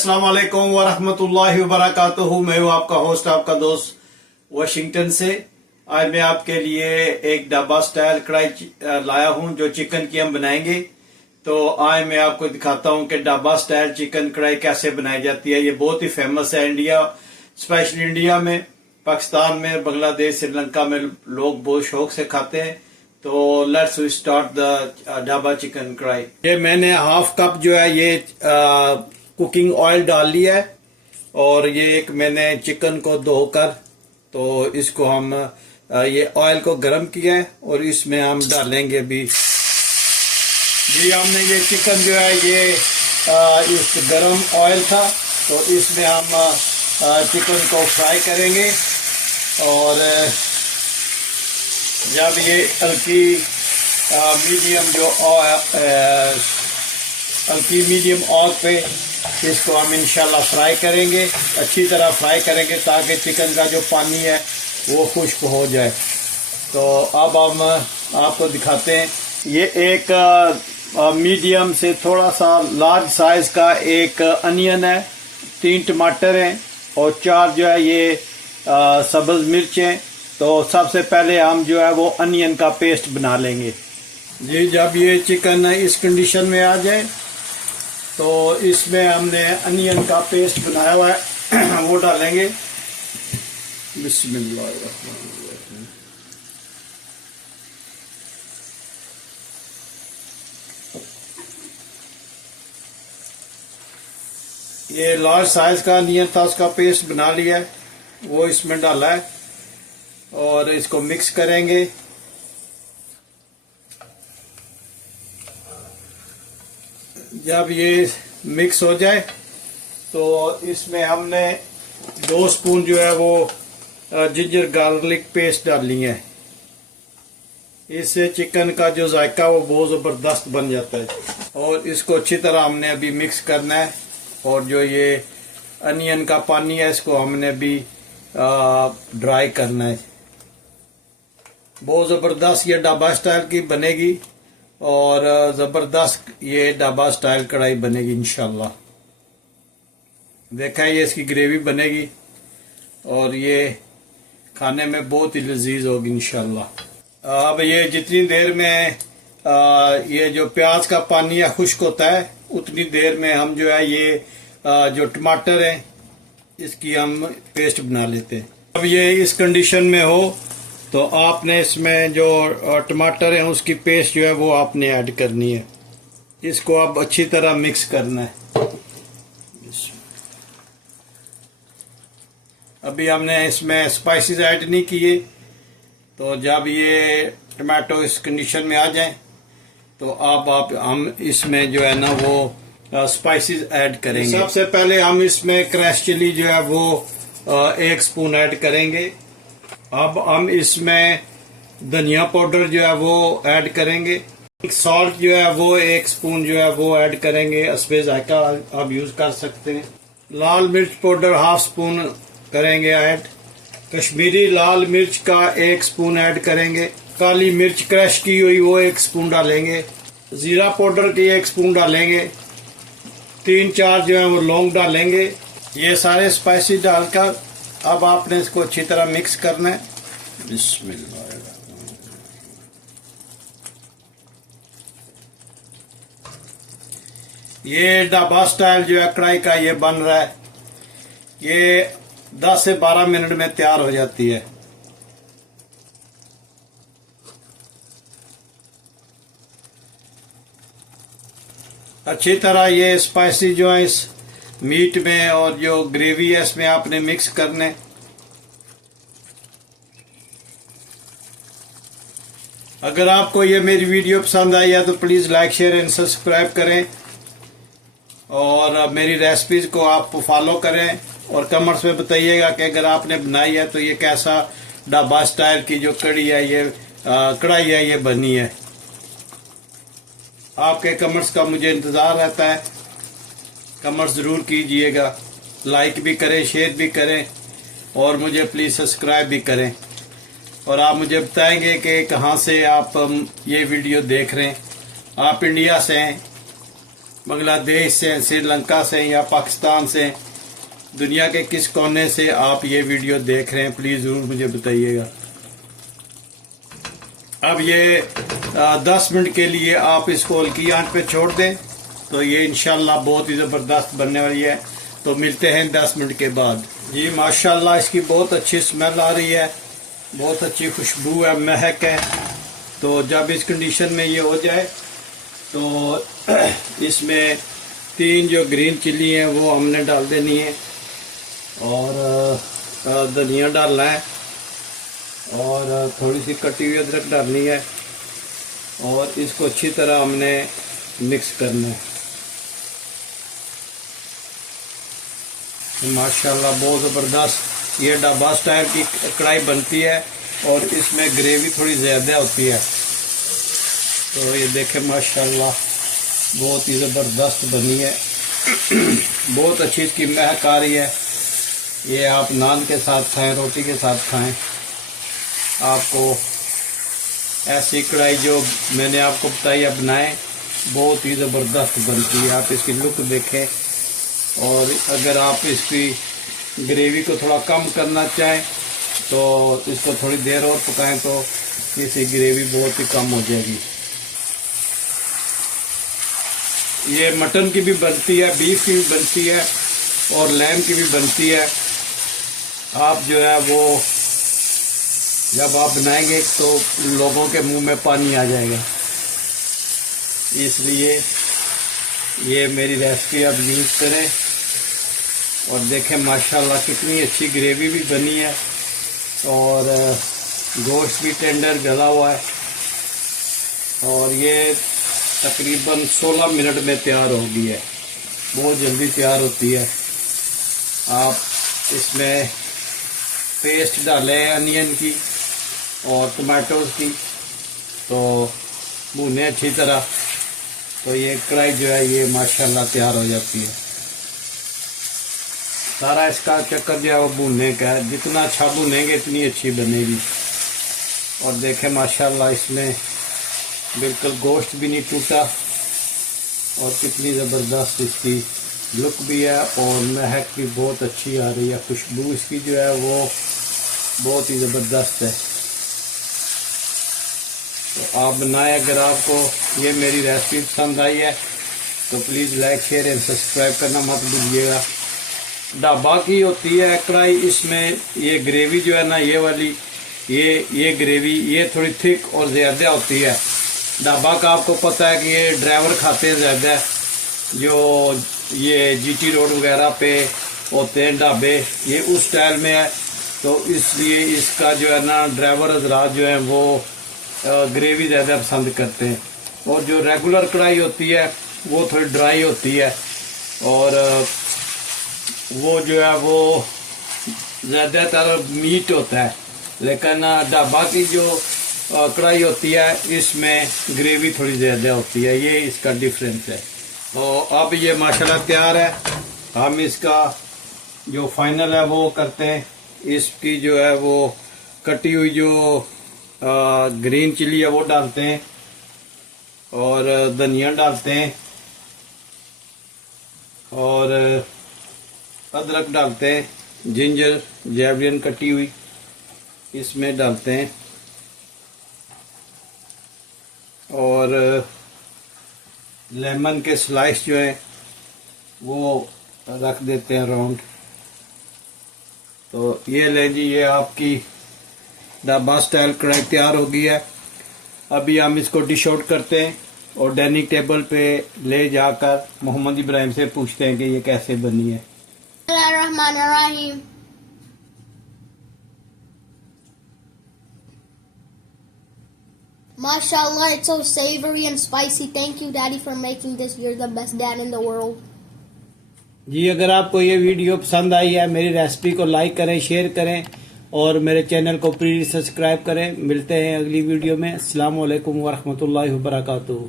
अस्सलाम वालेकुम वरहमतुल्लाहि वबरकातुहू। मैं हूँ आपका होस्ट, आपका दोस्त वाशिंगटन से। आज मैं आपके लिए एक ढाबा स्टाइल कढ़ाई लाया हूँ जो चिकन की हम बनाएंगे। तो आज मैं आपको दिखाता हूँ कि ढाबा स्टाइल चिकन कढ़ाई कैसे बनाई जाती है। ये बहुत ही फेमस है इंडिया, स्पेशली इंडिया में, पाकिस्तान में, बांग्लादेश, श्रीलंका में लोग बहुत शौक से खाते हैं। तो let's we start the dhaba chicken kadhai. ये मैंने हाफ कप जो है ये कुकिंग ऑयल डाल लिया है, और ये एक मैंने चिकन को धोकर तो इसको हम ये ऑयल को गर्म किया है और इसमें हम डालेंगे अभी। जी हमने ये चिकन जो है ये इस गर्म ऑयल था, तो इसमें हम चिकन को फ्राई करेंगे। और जब ये हल्की मीडियम ऑयल पे इसको हम इंशाल्लाह फ्राई करेंगे, अच्छी तरह फ्राई करेंगे ताकि चिकन का जो पानी है वो खुश्क हो जाए। तो अब हम आपको दिखाते हैं। ये एक मीडियम से थोड़ा सा लार्ज साइज का एक अनियन है, 3 टमाटर हैं और 4 जो है ये सब्ज मिर्च हैं। तो सबसे पहले हम जो है वो अनियन का पेस्ट बना लेंगे। जी जब ये चिकन इस कंडीशन में आ जाए तो इसमें हमने अनियन का पेस्ट बनाया हुआ है वो डालेंगे। बिस्मिल्लाहिर्रहमानिर्रहीम। ये लार्ज साइज का अनियन था, उसका पेस्ट बना लिया है, वो इसमें डाला है और इसको मिक्स करेंगे। जब ये मिक्स हो जाए तो इसमें हमने 2 स्पून जो है वो जिंजर गार्लिक पेस्ट डालनी है। इससे चिकन का जो जायका वो बहुत ज़बरदस्त बन जाता है। और इसको अच्छी तरह हमने अभी मिक्स करना है। और जो ये अनियन का पानी है इसको हमने भी ड्राई करना है। बहुत ज़बरदस्त ये ढाबा स्टाइल की बनेगी और ज़बरदस्त ये ढाबा स्टाइल कढ़ाई बनेगी इंशाल्लाह। देखा है ये इसकी ग्रेवी बनेगी और ये खाने में बहुत ही लजीज होगी इंशाल्लाह। अब ये जितनी देर में ये जो प्याज का पानी है खुश्क होता है, उतनी देर में हम जो है ये जो टमाटर है इसकी हम पेस्ट बना लेते हैं। अब ये इस कंडीशन में हो तो आपने इसमें जो टमाटर है उसकी पेस्ट जो है वो आपने ऐड करनी है। इसको अब अच्छी तरह मिक्स करना है। अभी हमने इसमें स्पाइसेस ऐड नहीं किए, तो जब ये टमाटो इस कंडीशन में आ जाए तो आप हम इसमें जो है ना वो स्पाइसेस ऐड करेंगे। सबसे पहले हम इसमें क्रश चिली जो है वो 1 स्पून ऐड करेंगे। अब हम इसमें धनिया पाउडर जो है वो ऐड करेंगे। सॉल्ट जो है वो 1 स्पून जो है वो ऐड करेंगे। असबे जायका आप यूज कर सकते हैं। लाल मिर्च पाउडर 1/2 स्पून करेंगे ऐड। कश्मीरी लाल मिर्च का 1 स्पून ऐड करेंगे। काली मिर्च क्रश की हुई वो 1 स्पून डालेंगे। जीरा पाउडर की 1 स्पून डालेंगे। 3-4 जो है वो लौंग डालेंगे। ये सारे स्पाइसेस डालकर अब आपने इसको अच्छी तरह मिक्स करना है। बिस्मिल्लाह। ये ढाबा स्टाइल जो है कढ़ाई का ये बन रहा है। ये 10 से 12 मिनट में तैयार हो जाती है। अच्छी तरह ये स्पाइसी जो है इस मीट में और जो ग्रेवी है इसमें आपने मिक्स करने। अगर आपको ये मेरी वीडियो पसंद आई है तो please like, share and subscribe करें और मेरी रेसिपीज को आप फॉलो करें और कमेंट्स में बताइएगा कि अगर आपने बनाई है तो ये कैसा ढाबा स्टाइल की जो कढ़ी है ये कढ़ाई है ये बनी है। आपके कमेंट्स का मुझे इंतज़ार रहता है। कमेंट्स ज़रूर कीजिएगा, लाइक भी करें, शेयर भी करें और मुझे प्लीज़ सब्सक्राइब भी करें। और आप मुझे बताएंगे कि कहाँ से आप ये वीडियो देख रहे हैं। आप इंडिया से हैं बांग्लादेश से, श्रीलंका से या पाकिस्तान से, दुनिया के किस कोने से आप ये वीडियो देख रहे हैं, प्लीज जरूर मुझे बताइएगा। अब ये 10 मिनट के लिए आप इसको हल्की आंच पे छोड़ दें तो ये इंशाल्लाह बहुत ही जबरदस्त बनने वाली है। तो मिलते हैं 10 मिनट के बाद। जी माशाल्लाह इसकी बहुत अच्छी स्मेल आ रही है, बहुत अच्छी खुशबू है, महक है। तो जब इस कंडीशन में ये हो जाए तो इसमें 3 जो ग्रीन चिल्ली हैं वो हमने डाल देनी है और धनिया डालना है और थोड़ी सी कटी हुई अदरक डालनी है और इसको अच्छी तरह हमने मिक्स करना है। माशाल्लाह बहुत ज़बरदस्त ये ढाबा स्टाइल की कढ़ाई बनती है और इसमें ग्रेवी थोड़ी ज़्यादा होती है। तो ये देखें माशाल्लाह बहुत ही ज़बरदस्त बनी है। बहुत अच्छी इसकी महक आ रही है। ये आप नान के साथ खाएं, रोटी के साथ खाएं। आपको ऐसी कढ़ाई जो मैंने आपको बताई है बनाएं, बहुत ही ज़बरदस्त बनती है। आप इसकी लुक देखें और अगर आप इसकी ग्रेवी को थोड़ा कम करना चाहें तो इसको थोड़ी देर और पकाएं तो इसकी ग्रेवी बहुत ही कम हो जाएगी। ये मटन की भी बनती है, बीफ की भी बनती है और लैम की भी बनती है। आप जो है वो जब आप बनाएंगे तो लोगों के मुंह में पानी आ जाएगा। इसलिए ये मेरी रेसिपी आप यूज़ करें और देखें माशाल्लाह कितनी अच्छी ग्रेवी भी बनी है और गोश्त भी टेंडर गला हुआ है और ये तकरीबन 16 मिनट में तैयार हो गई है। बहुत जल्दी तैयार होती है। आप इसमें पेस्ट डालें अनियन की और टमाटोज की, तो भूने अच्छी तरह, तो ये कढ़ाई जो है ये माशाल्लाह तैयार हो जाती है। सारा इसका चक्कर जो है वो भूनने का है। जितना अच्छा भूनेंगे इतनी अच्छी बनेगी। और देखें माशाल्लाह इसमें बिल्कुल गोश्त भी नहीं टूटा और कितनी ज़बरदस्त इसकी लुक भी है और महक भी बहुत अच्छी आ रही है। खुशबू इसकी जो है वो बहुत ही ज़बरदस्त है। तो आप बनाए, अगर आपको ये मेरी रेसिपी पसंद आई है तो please like share and subscribe करना मत भूलिएगा। ढाबा की होती है कढ़ाई, इसमें ये ग्रेवी जो है ना ये वाली ये ग्रेवी ये थोड़ी थिक और ज़्यादा होती है। ढाबा का आपको पता है कि ये ड्राइवर खाते हैं ज़्यादा, जो ये जीटी रोड वगैरह पे होते हैं ढाबे, ये उस स्टाइल में है। तो इसलिए इसका जो है ना ड्राइवर हजरात जो हैं वो ग्रेवी ज़्यादा पसंद करते हैं। और जो रेगुलर कढ़ाई होती है वो थोड़ी ड्राई होती है और वो जो है वो ज़्यादातर मीट होता है। लेकिन ढाबा की जो कढ़ाई होती है इसमें ग्रेवी थोड़ी ज़्यादा होती है। ये इसका डिफरेंस है। तो अब ये माशाल्लाह तैयार है। हम इसका जो फाइनल है वो करते हैं। इसकी जो है वो कटी हुई जो ग्रीन चिली है वो डालते हैं और धनिया डालते हैं और अदरक डालते हैं, जिंजर जैवलिन कटी हुई इसमें डालते हैं और लेमन के स्लाइस जो है वो रख देते हैं राउंड। तो ये ले जी, ये आपकी ढाबा स्टाइल कढ़ाई तैयार हो गई है। अभी हम इसको डिश आउट करते हैं और डाइनिंग टेबल पे ले जाकर मोहम्मद इब्राहिम से पूछते हैं कि ये कैसे बनी है। Bismillahirrahmanirrahim. Mashallah, it's so savory and spicy. Thank you, Daddy, for making this. You're the best dad in the world. जी, अगर आपको ये वीडियो पसंद आई है, मेरी रेसिपी को लाइक करें, शेयर करें और मेरे चैनल को प्लीज सब्सक्राइब करें। मिलते हैं अगली वीडियो में। अस्सलाम वालेकुम व रहमतुल्लाहि व बरकातुहू।